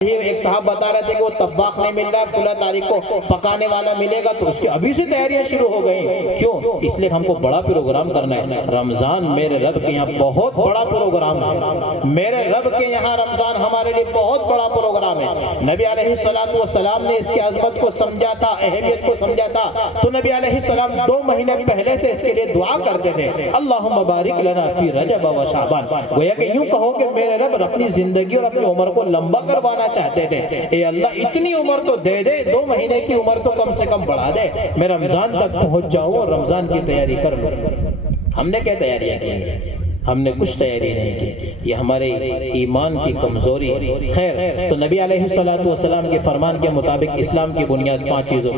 ایک صاحب بتا رہے تھے کہ وہ طباخ نہیں مل رہا ہے، فلاں تاریخ کو پکانے والا ملے گا، تو اس کی ابھی سے تیاریاں شروع ہو گئی. کیوں؟ اس لیے ہم کو بڑا پروگرام کرنا ہے. رمضان میرے رب کے یہاں بہت بڑا پروگرام ہے. میرے رب کے یہاں رمضان ہمارے لیے بہت بڑا پروگرام ہے. نبی علیہ السلام نے اس کی عظمت کو سمجھا تھا، اہمیت کو سمجھا تھا، تو نبی علیہ السلام 2 مہینے پہلے سے اس کے لیے دعا کرتے تھے، اللہم بارک لنا فی رجب و شعبان. گویا کہ یوں کہو کہ میرے رب اپنی زندگی اور اپنی عمر کو لمبا کروانا چاہتے تھے. اے اللہ اتنی عمر تو دے دے، 2 مہینے کی عمر تو کم سے کم بڑھا دے، میں رمضان تک پہنچ جاؤں اور رمضان کی تیاری کر لوں. ہم نے کیا تیاریاں کی؟ ہم نے کچھ تیاری نہیں کی. یہ ہمارے ایمان کی کمزوری. خیر، تو نبی علیہ السلام کے فرمان کے مطابق اسلام کی بنیاد 5 چیزوں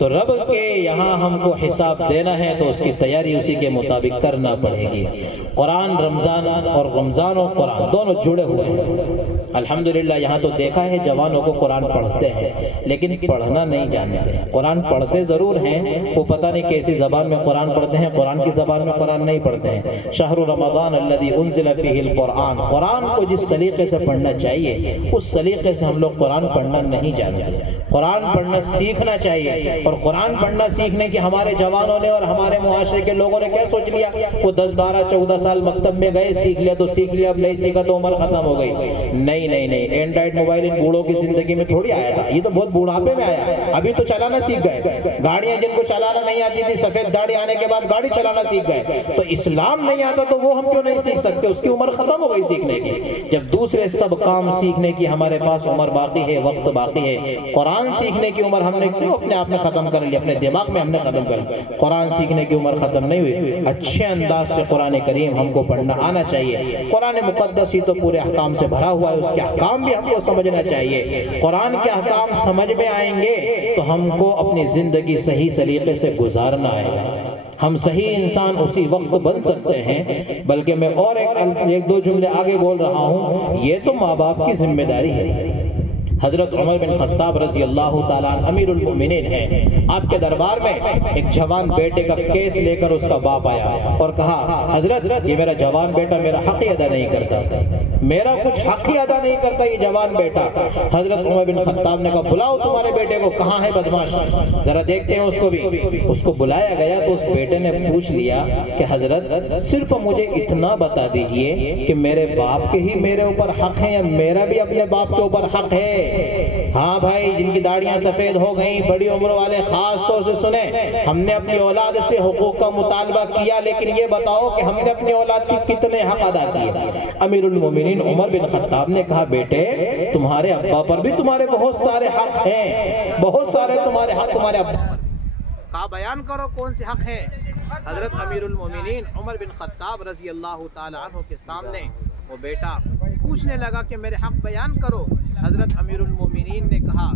تو رب کے یہاں ہم کو حساب دینا ہے تو اس کی تیاری اسی کے مطابق کرنا پڑے گی. قرآن، رمضان اور قرآن دونوں جڑے ہوئے ہیں. الحمدللہ یہاں تو دیکھا ہے جوانوں کو قرآن پڑھتے ہیں لیکن پڑھنا نہیں جانتے ہیں. قرآن پڑھتے ضرور ہیں، وہ پتہ نہیں کیسی زبان میں قرآن پڑھتے ہیں، قرآن کی زبان میں قرآن نہیں پڑھتے ہیں. شہر رمضان الذی انزل فیہ القرآن، قرآن کو جس سلیقے سے پڑھنا چاہیے اس سلیقے سے ہم لوگ قرآن پڑھنا نہیں جانتے. قرآن پڑھنا سیکھنا چاہیے. اور قرآن پڑھنا سیکھنے کی ہمارے جوانوں نے اور ہمارے معاشرے کے لوگوں نے کیا سوچ لیا، وہ 10 12 14 سال مکتب میں گئے، سیکھ لیا تو سیکھ لیا، اب نہیں سیکھا تو عمر ختم ہو گئی. نہیں نہیں نہیں، اینڈرائڈ موبائل ان بوڑھوں کی زندگی میں تھوڑی آیا تھا، یہ تو بہت بوڑھاپے میں آیا. ابھی تو چلانا سیکھ گئے. گاڑیاں جن کو چلانا نہیں آتی تھی، سفید داڑھی آنے کے بعد گاڑی چلانا سیکھ گئے. تو اسلام نہیں آتا تو وہ ہم کیوں نہیں سیکھ سکتے؟ اس کی عمر ختم ہو گئی سیکھنے کی. جب دوسرے سب کام سیکھنے کی ہمارے پاس عمر باقی ہے، وقت باقی ہے، قرآن سیکھنے کی عمر ہم نے کیوں اپنے آپ میں ختم کر لی؟ اپنے دماغ میں ہم نے ختم کر لی. قرآن سیکھنے کی عمر ختم نہیں ہوئی. اچھے انداز سے قرآن کریم ہم کو پڑھنا آنا چاہیے. قرآن مقدس ہی تو پورے احکام سے بھرا ہوا ہے، اس کے احکام بھی ہم کو سمجھنا چاہیے. قرآن کے احکام سمجھ میں آئیں گے تو ہم کو اپنی زندگی صحیح سلیقے سے گزارنا آئے گا. ہم صحیح انسان اسی وقت بن سکتے ہیں. بلکہ میں اور ایک دو جملے آگے بول رہا ہوں، یہ تو ماں باپ کی ذمہ داری ہے. حضرت عمر بن خطاب رضی اللہ تعالیٰ امیر المؤمنین ہیں. آپ کے دربار میں ایک جوان بیٹے کا کیس لے کر اس کا باپ آیا اور کہا، حضرت یہ میرا جوان بیٹا میرا حق ہی ادا نہیں کرتا، میرا کچھ حق ہی ادا نہیں کرتا یہ جوان بیٹا. حضرت عمر بن خطاب نے کہا، بلاؤ تمہارے بیٹے کو، کہاں ہے بدماش، ذرا دیکھتے ہیں اس کو بھی. اس کو بلایا گیا تو اس بیٹے نے پوچھ لیا کہ حضرت صرف مجھے اتنا بتا دیجئے کہ میرے باپ کے ہی میرے اوپر حق ہے یا میرا بھی اپنے باپ کے اوپر حق ہے؟ ہاں بھائی، جن کی داڑیاں سفید ہو گئیں، بڑی عمر والے خاص طور سے سنیں، ہم نے اپنی اولاد سے حقوق کا مطالبہ کیا، لیکن یہ بتاؤ کہ ہم نے اپنی اولاد کی کتنے حق ادا کیے؟ امیر المومنین عمر بن خطاب نے کہا، بیٹے تمہارے ابا پر بھی تمہارے بہت سارے حق ہیں، بہت سارے تمہارے حق تمہارے ابا پر. کہا بیان کرو کون سے حق ہیں. حضرت امیر المومنین عمر بن خطاب رضی اللہ تعالیٰ عنہ کے سامنے وہ بیٹا پوچھنے لگا کہ میرے حق بیان کرو. حضرت امیر المومنین نے کہا